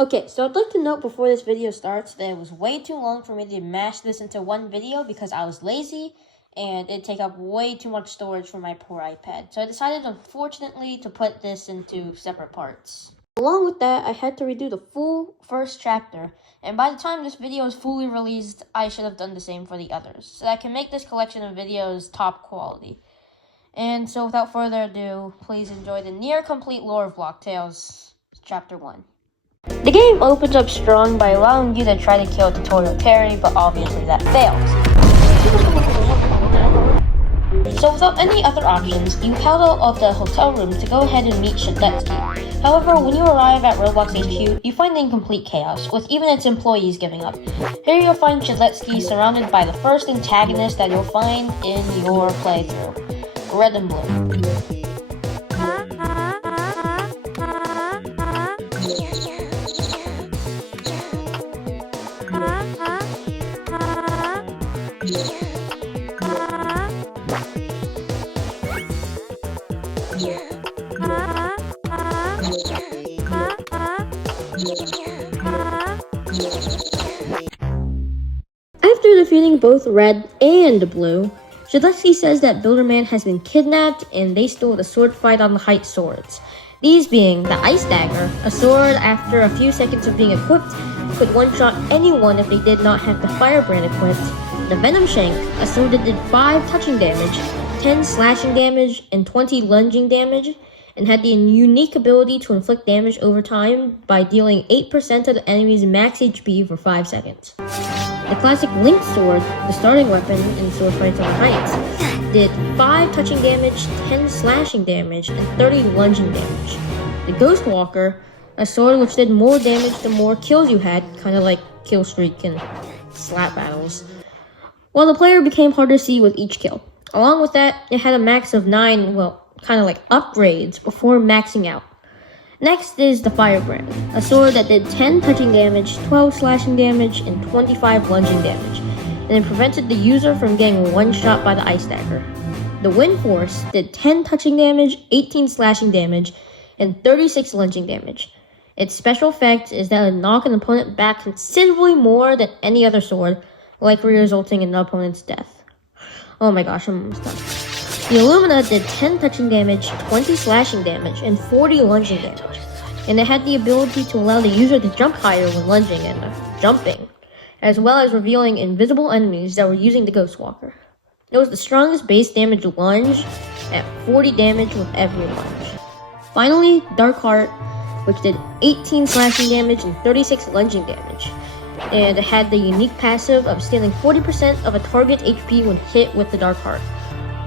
Okay, so I'd like to note before this video starts that it was way too long for me to mash this into one video because I was lazy and it'd take up way too much storage for my poor iPad. So I decided, unfortunately, to put this into separate parts. Along with that, I had to redo the full first chapter, and by the time this video is fully released, I should have done the same for the others, so that I can make this collection of videos top quality. And so without further ado, please enjoy the near complete lore of Block Tales, Chapter 1. The game opens up strong by allowing you to try to kill Tutorial Terry, but obviously that fails. So without any other options, you head out of the hotel room to go ahead and meet Shadletsky. However, when you arrive at Roblox HQ, you find incomplete chaos, with even its employees giving up. Here you'll find Shadletsky surrounded by the first antagonist that you'll find in your playthrough, Red and Blue. After defeating both Red and Blue, Shadletsky says that Builderman has been kidnapped and they stole the sword fight on the Height swords. These being the Ice Dagger, a sword after a few seconds of being equipped could one-shot anyone if they did not have the Firebrand equipped, the Venom Shank, a sword that did 5 touching damage, 10 slashing damage, and 20 lunging damage, and had the unique ability to inflict damage over time by dealing 8% of the enemy's max HP for 5 seconds. The classic Link Sword, the starting weapon in sword fights on the Heights, did 5 touching damage, 10 slashing damage, and 30 lunging damage. The Ghost Walker, a sword which did more damage the more kills you had, kind of like Killstreak and Slap Battles, while the player became harder to see with each kill. Along with that, it had a max of 9, kind of like upgrades before maxing out. Next is the Firebrand, a sword that did 10 touching damage, 12 slashing damage, and 25 lunging damage, and it prevented the user from getting one-shot by the Ice Dagger. The Wind Force did 10 touching damage, 18 slashing damage, and 36 lunging damage. Its special effect is that it would knock an opponent back considerably more than any other sword, likely resulting in the opponent's death. Oh my gosh, I'm almost done. The Illumina did 10 touching damage, 20 slashing damage, and 40 lunging damage, and it had the ability to allow the user to jump higher when lunging and jumping, as well as revealing invisible enemies that were using the Ghost Walker. It was the strongest base damage lunge at 40 damage with every lunge. Finally, Dark Heart, which did 18 slashing damage and 36 lunging damage, and it had the unique passive of stealing 40% of a target's HP when hit with the Dark Heart.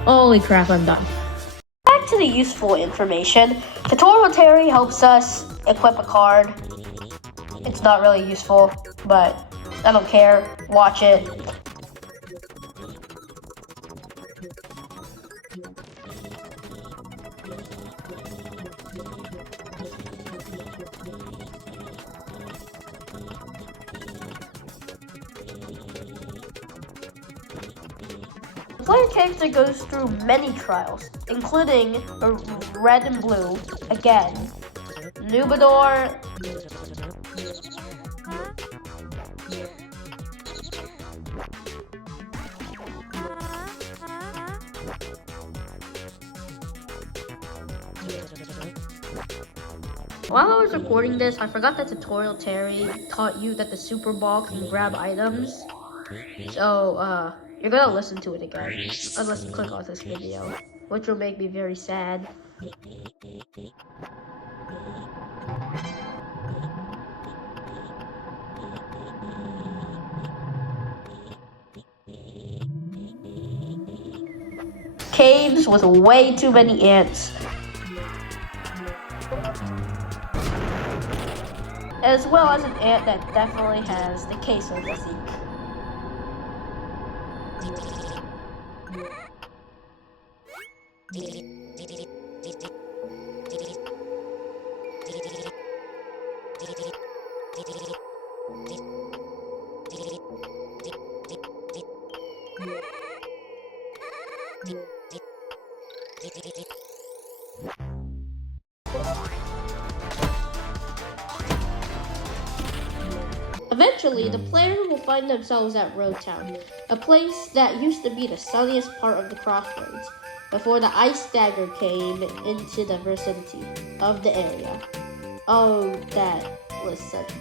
Holy crap, I'm done. Back to the useful information. Tutorial Terry helps us equip a card. It's not really useful, but I don't care. Watch it. The player character goes through many trials, including Red and Blue, again, Nubador, While I was recording this, I forgot that Tutorial Terry taught you that the Super Ball can grab items. So, you're gonna listen to it again, unless you click off this video, which will make me very sad. Caves with way too many ants. As well as an ant that definitely has the queso physique. Eventually, the player will find themselves at Road Town, a place that used to be the sunniest part of the Crossroads, before the ice dagger came into the vicinity of the area. Oh, that was such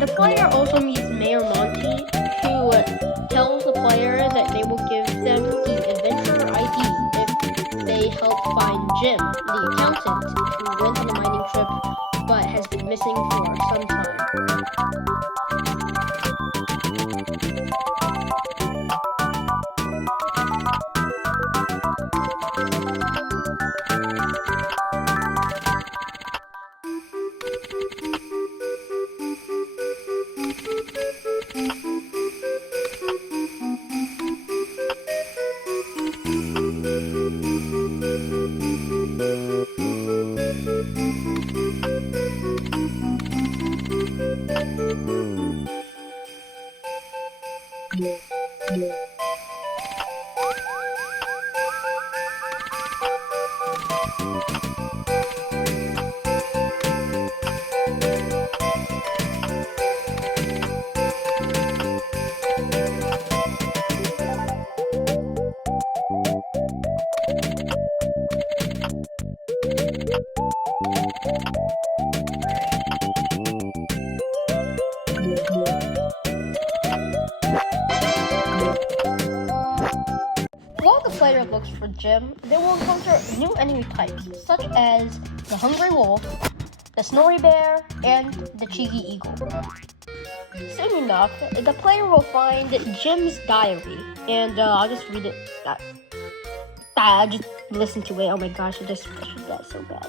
The player also meets Mayor Monty, who tells the player that they will give them the adventure ID if they help find Jim, the accountant who went on the mining trip but has been missing for some time. While the player looks for Jim, they will encounter new enemy types, such as the Hungry Wolf, the Snorri Bear, and the Cheeky Eagle. Soon enough, the player will find Jim's diary, and I'll just read it. Just listen to it. Oh my gosh, I just pressured that so bad.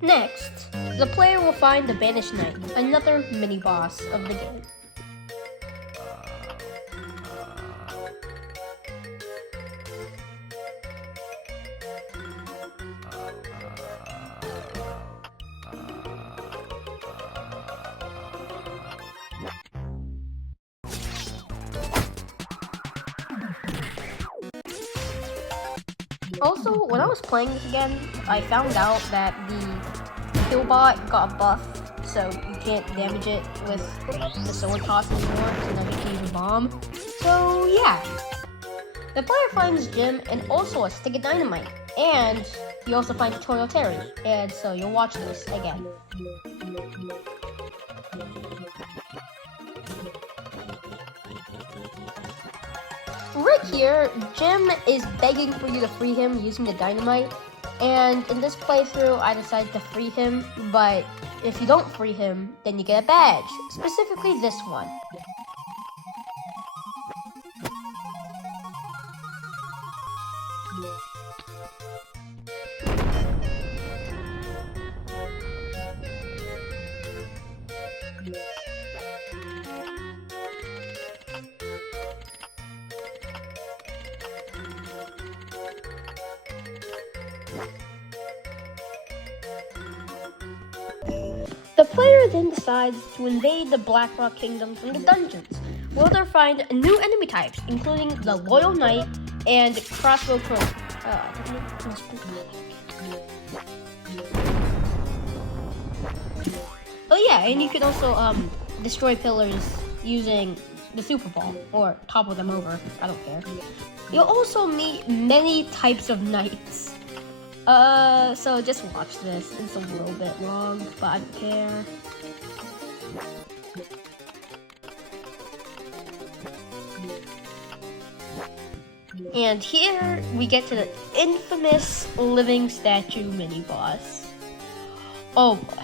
Next, the player will find the Banished Knight, another mini-boss of the game. Also, when I was playing this again, I found out that the Killbot got a buff, so you can't damage it with the sword toss anymore, so now you can use a bomb. So yeah. The player finds Jim and also a stick of dynamite, and you also find Tutorial Terry, and so you'll watch this again. Right here, Jim is begging for you to free him using the dynamite, and in this playthrough, I decided to free him, but if you don't free him, then you get a badge, specifically this one. The player then decides to invade the Blackrock Kingdom from the dungeons, where they'll find new enemy types, including the Loyal Knight and Crossbow Crow. Oh yeah, and you can also destroy pillars using the Super Ball, or topple them over, I don't care. You'll also meet many types of knights. So just watch this. It's a little bit long, but I don't care. And here we get to the infamous living statue mini-boss. Oh boy.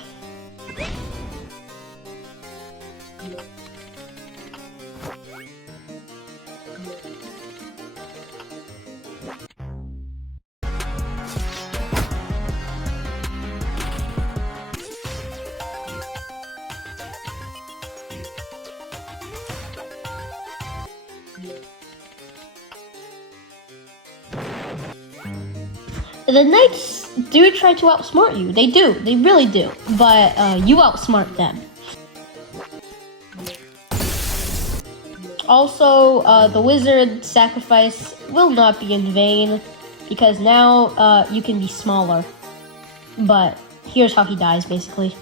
The knights do try to outsmart you. They do. They really do. But you outsmart them. Also, the wizard sacrifice will not be in vain because now you can be smaller. But here's how he dies, basically.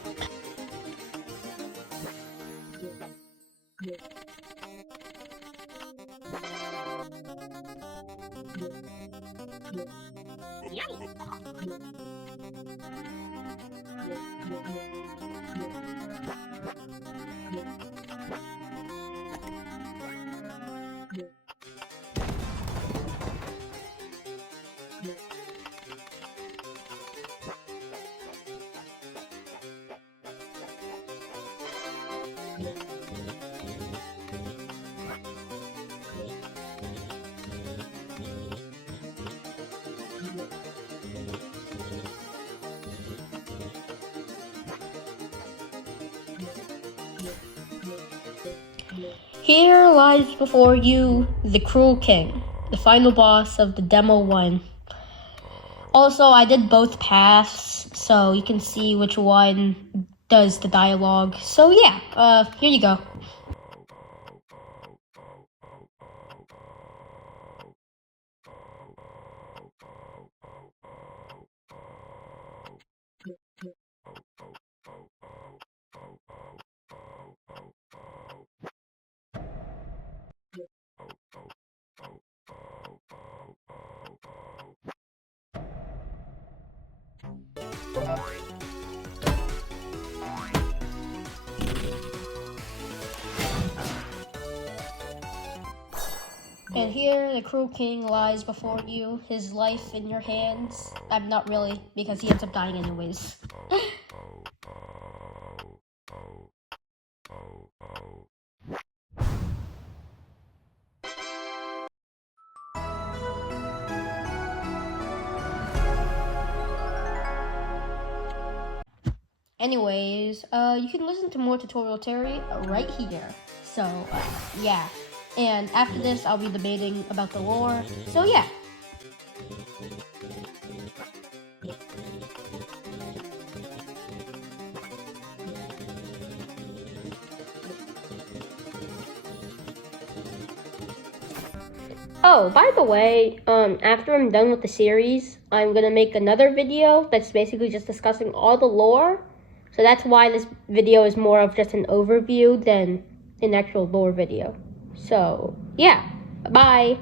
Here lies before you the Cruel King, the final boss of the Demo 1. Also, I did both paths, so you can see which one does the dialogue. So yeah, here you go. And here, the Cruel King lies before you, his life in your hands. I'm not really, because he ends up dying anyways. Anyways, you can listen to more Tutorial Terry right here. So, yeah. And after this, I'll be debating about the lore. So, yeah. Oh, by the way, after I'm done with the series, I'm gonna make another video that's basically just discussing all the lore. So that's why this video is more of just an overview than an actual lore video. So, yeah. Bye.